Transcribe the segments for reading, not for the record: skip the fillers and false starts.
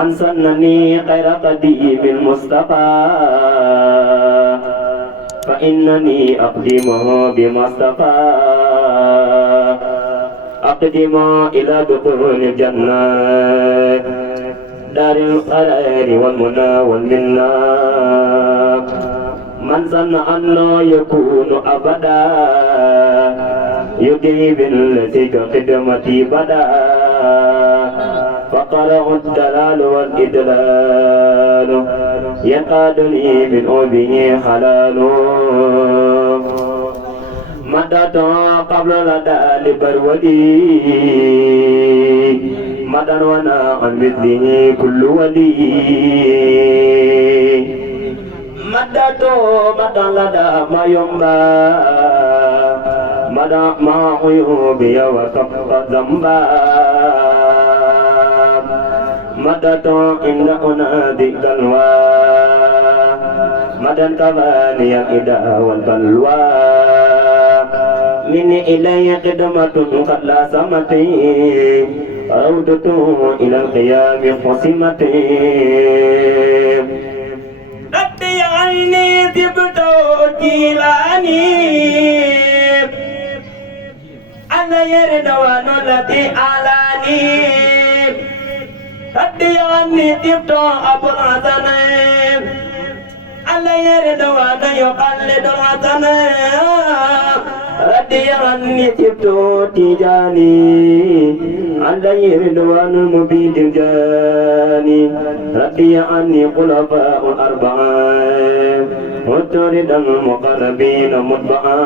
من سنني خير قديم المصطفى فإنني أقدمه بما اصطفى أقدم إلى دخول الجنة دار القرار والمنى والمنى من ظن أنه يكون أبدا يدعي بالتي كخدمتي بدا فقرأ الدلال والإدلال ينقادني من أبيه حلال مدد قبل لدى لبرودي مدد وانا عن مثله كل ولي مدد لدى ما يمبى مدى ما عيوبي وكف ذنبا مدد إن أنادي قلوى مدى كفاني الإداء والبلوى مني إلي قدمة قد لا سمتي عودته إلى القيام خصمتي ربي عيني تبدو جيلاني أنا يردوان الذي أعلاني ربي عيني تبدو أبو الحسن أنا يردوان يقلد الحسن رضي عني تبتو تجاني علي رضوان المبيد الجاني رضي عني خلفاء الأربعة وترد المقربين متبعا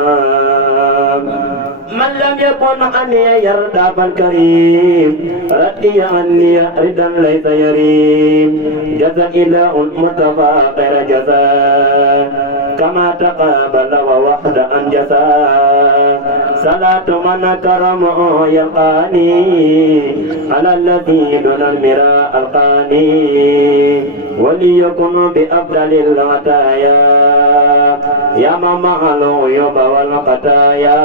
من لم يكن عني يرضى فالكريم رضي عني رضا ليس يريم جزا إله المصطفى خير جزاء كما تقابل ووحد أنجزا صلاة من كرمه يلقاني على الذي دون المراء ألقاني وليكن بأفضل العطايا يا مع العيوب والخطايا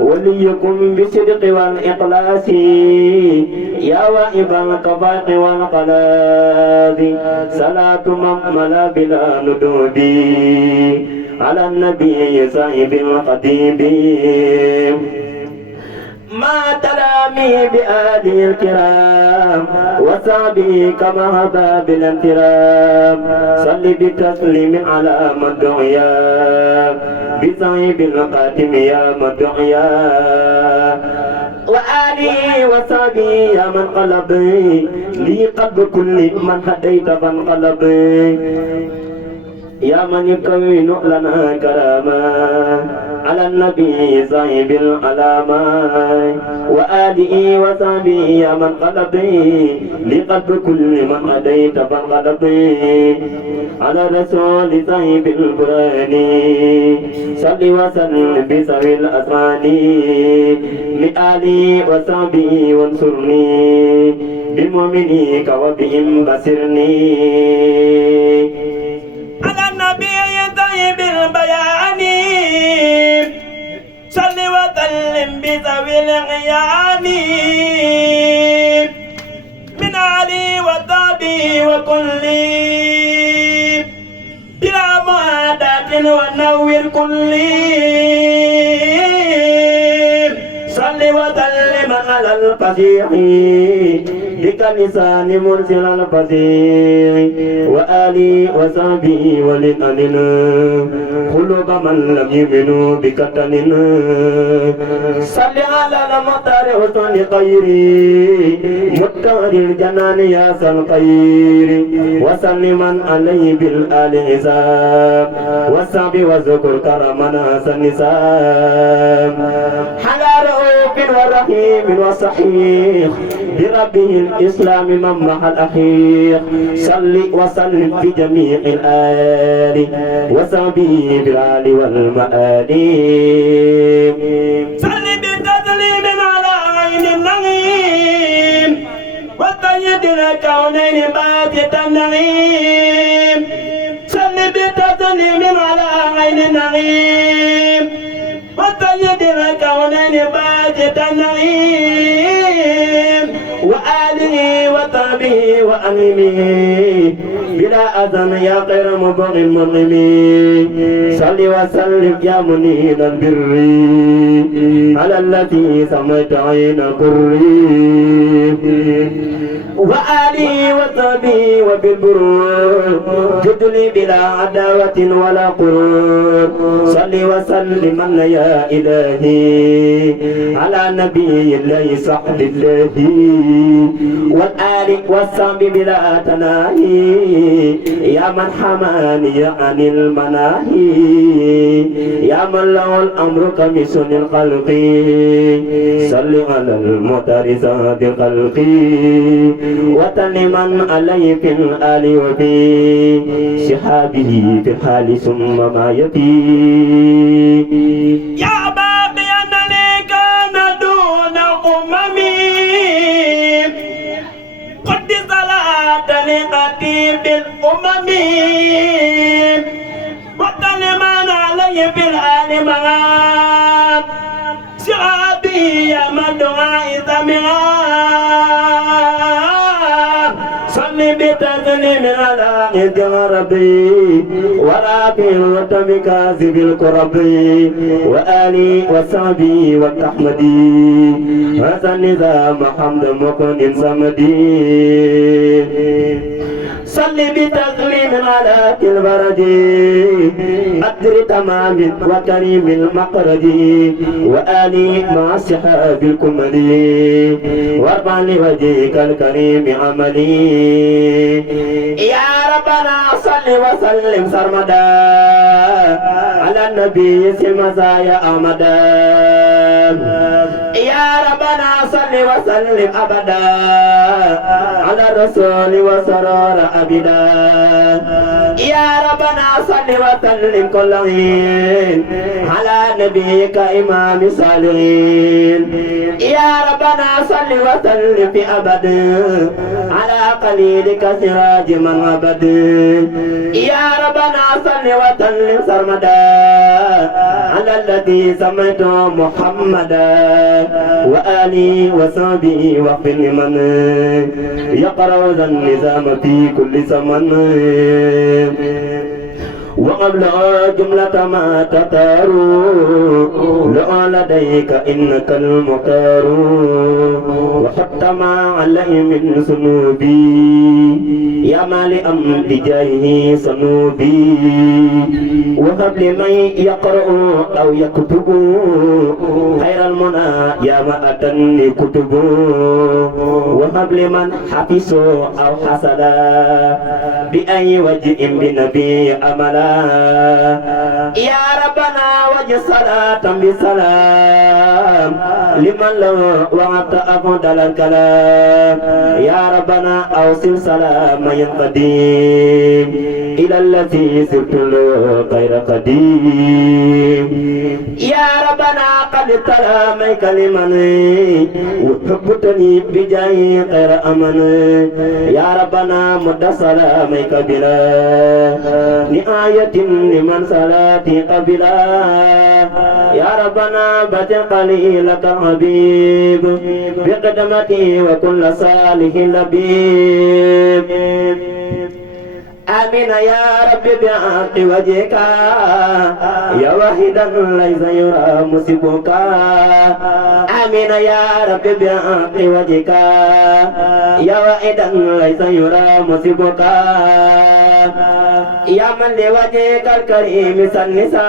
وليكن بالصدق والإخلاص يا واهب القضاء والقلاذ صلاة مملا بلا ندوب على النبي صاحب الخطيب ما تلامي بآله الكرام وصحبه كما هبى بالانترام صل بتسليم على مدعيا بصاحب القاتم يا مدعيا وآله وصحبه يا من قلب لي قلب كل من هديت فانقلب يا من يكون لنا كراما على النبي صاحب العلامة وآله وصحبه يا من قلب لقلب كل من هديت فانقلب على رسول صاحب القرآن صل وسلم بسوي الأسمان لآله وصحبه وانصرني بمؤمنيك وبهم بصرني على النبي طيب البيان صل وسلم بذوي العيان من علي وصحبه وكل بلا معاداة ونور كل صل وسلم على الفصيح بك لسان مرسل الفصيح وآلي وصحبه ولأننا قلوب من لم يؤمنوا بكتننا صل على المطر حسن خيري مطر الجنان يا سلطير وسلما عليه بالآل حساب والصحب وذكر كرمنا سنسام على رؤوف ورحيم وصحيح بربه الإسلام من محل أخير صل وسلم في جميع الآل وصحبه بالآل والمآل صل بتسليم على عين النعيم وطيب الكونين باسط النعيم صل بتسليم على عين النعيم وطيب الكونين باسط النعيم وآله وصحبه وصلي وأنمي بلا أذن يا خير مبغ منعم صل وسلم يا منير البر على الذي سميت عين الكريم وآلي وصحبي وبالبرور جدني بلا عداوة ولا قرور صل وسلم يا إلهي على نبي الله صحب الله والآل والصحب بلا تناهي يا من حماني عن المناهي يا من له الأمر كمسن الخلق صل على المترسات الخلق وتلمن عليه في الآل وفي شحابه في الحال ثم ما يفي يا باقيا لك دون قد صلاة لقتيب الأمم وتلمن عليه في الآل مغاب شعبي يا مدعى إذا بتسليم على عند ربي ورابي وتبكاسب الكرب وآلي وصحبي والتحمدي هذا النظام حمد مكن صمدي صل بتسليم على البرد أدر تمام وكريم المقرد وآلي مع الصحاب الكملي وارفع لوجهك الكريم عملي يا ربنا صل وسلم سرمدا على النبي المزايا أمدا يا ربنا صل وسلم أبدا على الرسول وسرور أبدا يا ربنا صل وسلم كل حين على نبيك إمام الصالحين يا ربنا صل وسلم في أبد على قليلك سراج من أبد يا ربنا صل وسلم سرمدا على الذي سميته محمدا وآلي وصحبه واغفر لمن يقرأ ذا النظام في كل زمن وقبل جملة ما تختار لا لديك إنك المختار وحط ما علي من ذنوبي يا مالئا بجاهه صنوبي وهب لمن يقرأ أو يكتب خير المنى يا ما أتني كتب وهب لمن حفظ أو حسد بأي وجه بنبي أملا يا ربنا وجه صلاة بسلام لمن لو وعدت أفضل الكلام يا ربنا أوصل سلام قديم إلى الذي سرت له غير قديم يا ربنا قد تلاميك لمن وحبتني بجاي غير أمن يا ربنا مد سلاميك بلا نهاية لمن صلاتي قبلا يا ربنا بجل قليلك الحبيب بقدمتي وكل صالح لبيب آمين يا رب بحق وجهك يا واحدا ليس يرى مسبك آمين يا رب بحق وجهك يا واحدا ليس يرى مسبك يا من لوجهك الكريم سنسا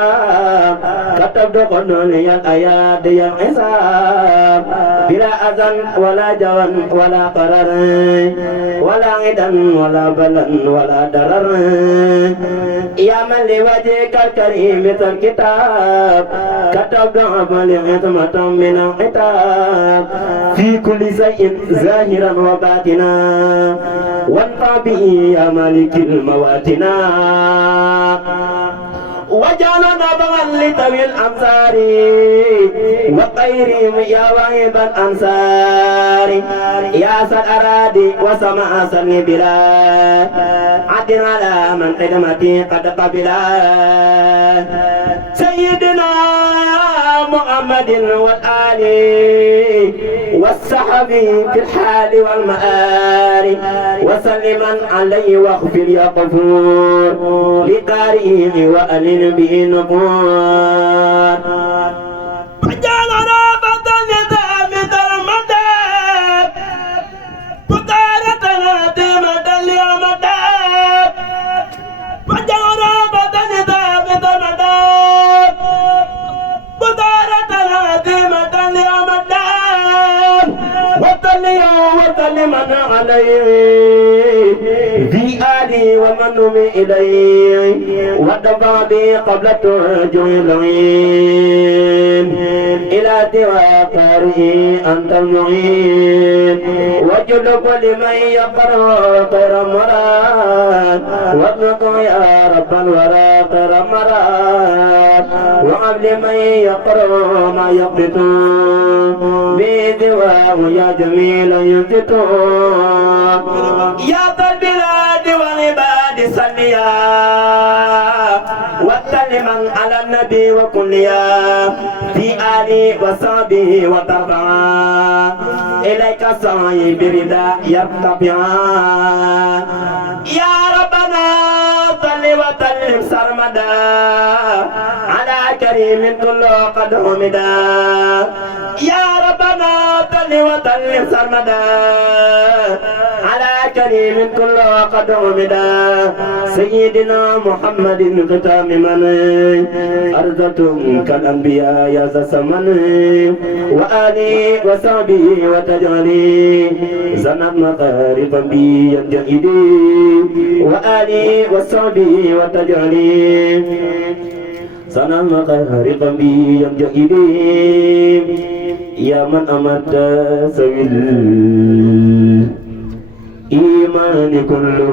كتبت قدني الآيات يا حساب بلا أذن ولا جوان ولا قرار ولا عدا ولا بلن ولا درر يا من لوجهك الكريم الكتاب كتبت عمل عظمة من العتاب في كل شيء ظاهرا وباطنا وانفع به يا مالك المواتنا وجعلنا بغا لتوي الأمصار وغيرهم يا واهب الأنصار يا سر أرادي وسمع سن بلا عدل على من خدمتي قد قبلا سيدنا محمد محمد والآل والصحب في الحال والمآل وسلما عليه واغفر يا غفور لقارئه وألن به نفور وجعل رابط النظام المدد بطارتنا ديمة اليومدد وجعل رابط النظام المدد بطارتنا ديمة اليومدد وسلما عليه في آلي ومن نمي إليه ودفع بي قبل ترجع العين إلى توافره أنت المعين وجلب لمن يقرأ خير مراد واطلق يا رب الورى خير مراد وعبد من يقرأ ما يقبط بدواه يا جميل ينزط يا ذا البلاد والعباد صليا وسلما على النبي وكليا في آله وصحبه وتربعا إليك سعي برضا يرتفعا يا ربنا صل وسلم سرمدا على كريم كل قد حمدا يا ربنا صل وسلم سرمدا على كريم كل قد حمدا سيدنا محمد ختام من أرضتم كالأنبياء يا زمن وآلي وصحبه وتجعلي زنب مغاربا بي الجهدي وآلي وصحبه وتجعلي زنب مغاربا بي الجهدي يا من أمد سبيل إيمان كله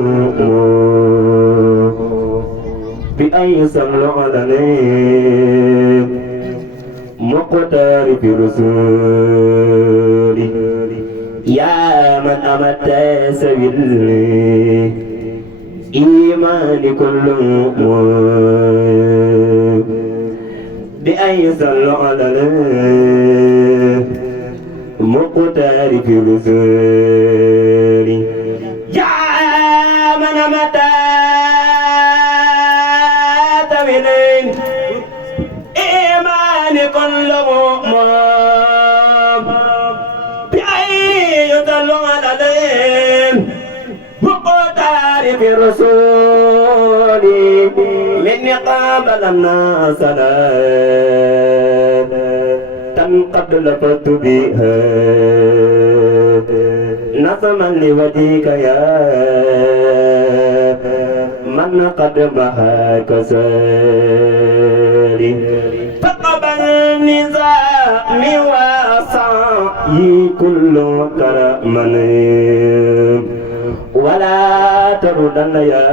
بأي سمل عليه مقتار في رسولي يا من أمت سبيل إيمان كله بأي سمل عليه مقتار في رسولي يا من أمت إيمان كل مؤمن بأي يدل عليه مقتار في رسولي من قابل الناس قد لفظت بها نظما لوجهك يا من قد محاك سالي فقبل النظام وصعي كل كرمن ولا تردن يا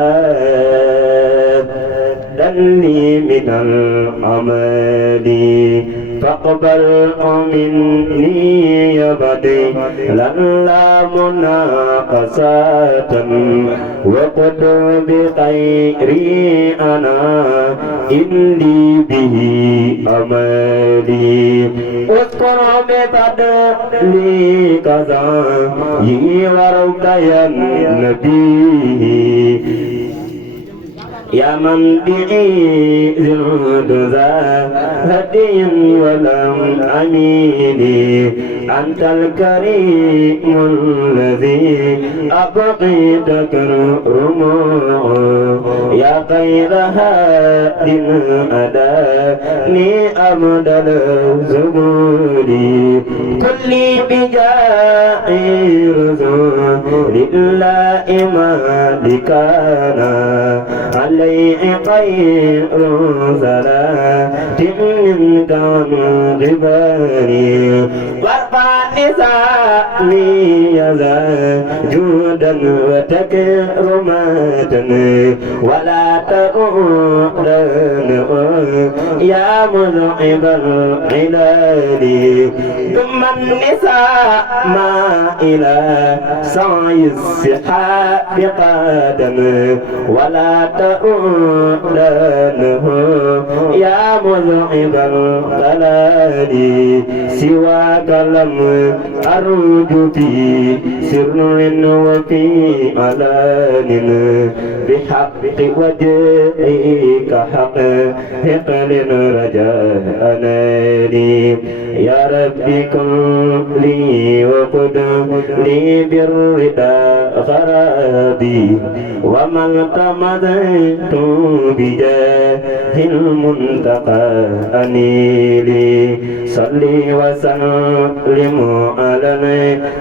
دني من العمل فاقبل مني يا بدي لا مناقصة وقد بخيري أنا إني به أملي اذكر بفضلي كذا وربك يا نبي يا من به زهد ذا هدي ولم أميني أنت الكريم الذي أبقي تكرمه يا خير هاد أداني أبدل زبوري كلي بجاه رسول الله مالكنا عليه خير صلاة منك غباري وارفع نسائي يا جودا وتكرمات ولا تؤذن يا مذعب العلال ثم النساء ما إلى سعي السحاب قادم ولا تؤذن يا مذعب الخلال سواك لم أرجو في سر وفي علان بحق وجهك حق هقل رجاء نالي يا ربي كن لي وقد لي بالرضا غرابي وما التمدت بجاه المنتقى أنيلي صلي وسلم على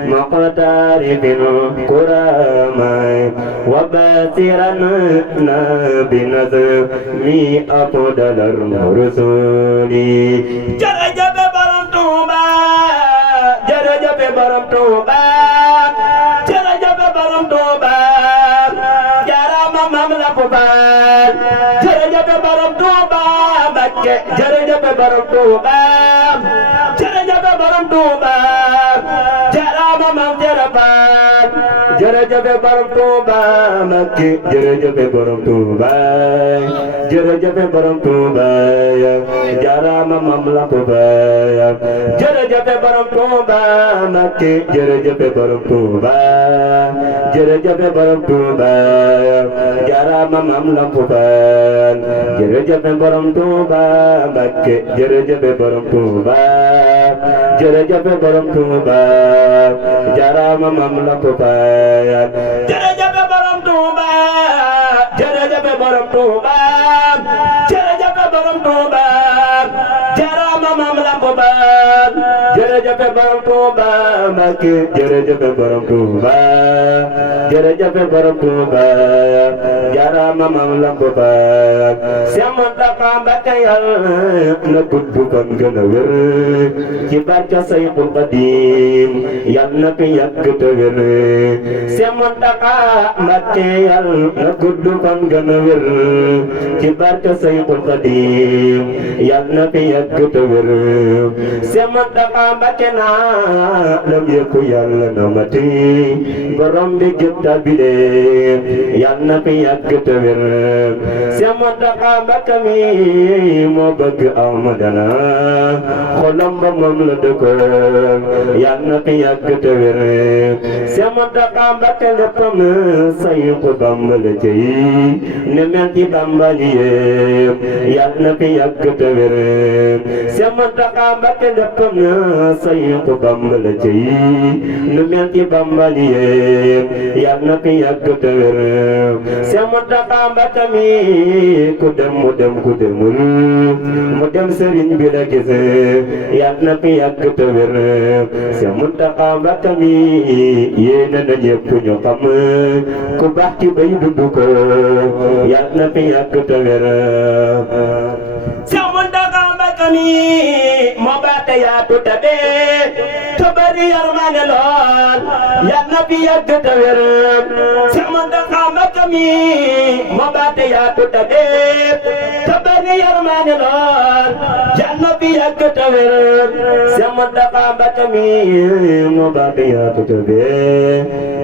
المقتار بالكرامة وباترنا بنظمي أفضل الرسل جرجب برم توبا جرجب برم توبا جرجب برم توبا جرام مملا فبال جرجب برم توبا بكة جرجب برم توبا جرجب برم توبا جرام مم جربان جرجب برم توبا مكة جرجب برم توبا جرجب برم توبا جرام مملا فبال جرجب برم توبا مكة جرجب برم توبا جرجب برم توبا جرام مملا فبال جرجب برم توبا مكة جرجب برم توبا جرجب برم توبا جرام مملا فبال جرجب برم توبا جرجب برم توبا جرجب برم توبا جرام مملا فبال جرجب برم توبا مكة جرجب برم توبا جرجب برم توبا جرام مملا فبال سمتقام بكيال نكد كن جنور كبارك سيق القديم يالنك يكتور سمتقام بكيال نكد كن جنور كبارك سيق القديم يالنك يكتور سمتقام بكنا لم يكن يالنا متي برم بجد بلي يالنك يكتور سمتقام بكمي مبك أمدنا خلم بمملدك يالنك يكتور سمتقام بكلكم سيق بملجي نمتي بمبالي يالنك يكتور سمتقام بكلكم سيق بملجي نمتي بمبالي يالنك يكتور سمتقام بكمي kudem mudem kudemul mudem serigne bi la gis yal na fi yàgg te wér Seex Muntaxa Mbakke mi yéene na ñépp ñu xam ku baax ki bay dund ko yal na fi yàgg te wér Seex Muntaxa Mbakke mi moo baax te yaatu te dee te bari yërmande lool yal na fi yàgg te wér Seex Muntaxa Mbakke mi moo baax te yaatu te dee te bari yërmande lool yal na fi yàgg te wér Seex Muntaxa Mbakke mi moo baax te yaatu te dee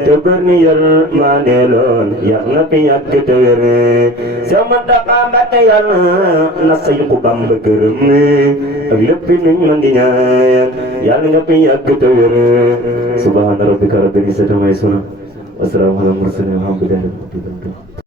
te bari yërmande lool yal na fi yàgg te wér Seex Muntaxa Mbakke yal na Seexu Bamba gërëm ak lépp luñ mën di ñaan yal nga fi yàgg te wér subhaana rabbika rabbil izzati ammaa yasifuun wa salaamun alal mursaliin walhamdulillaahi rabbil aalamiin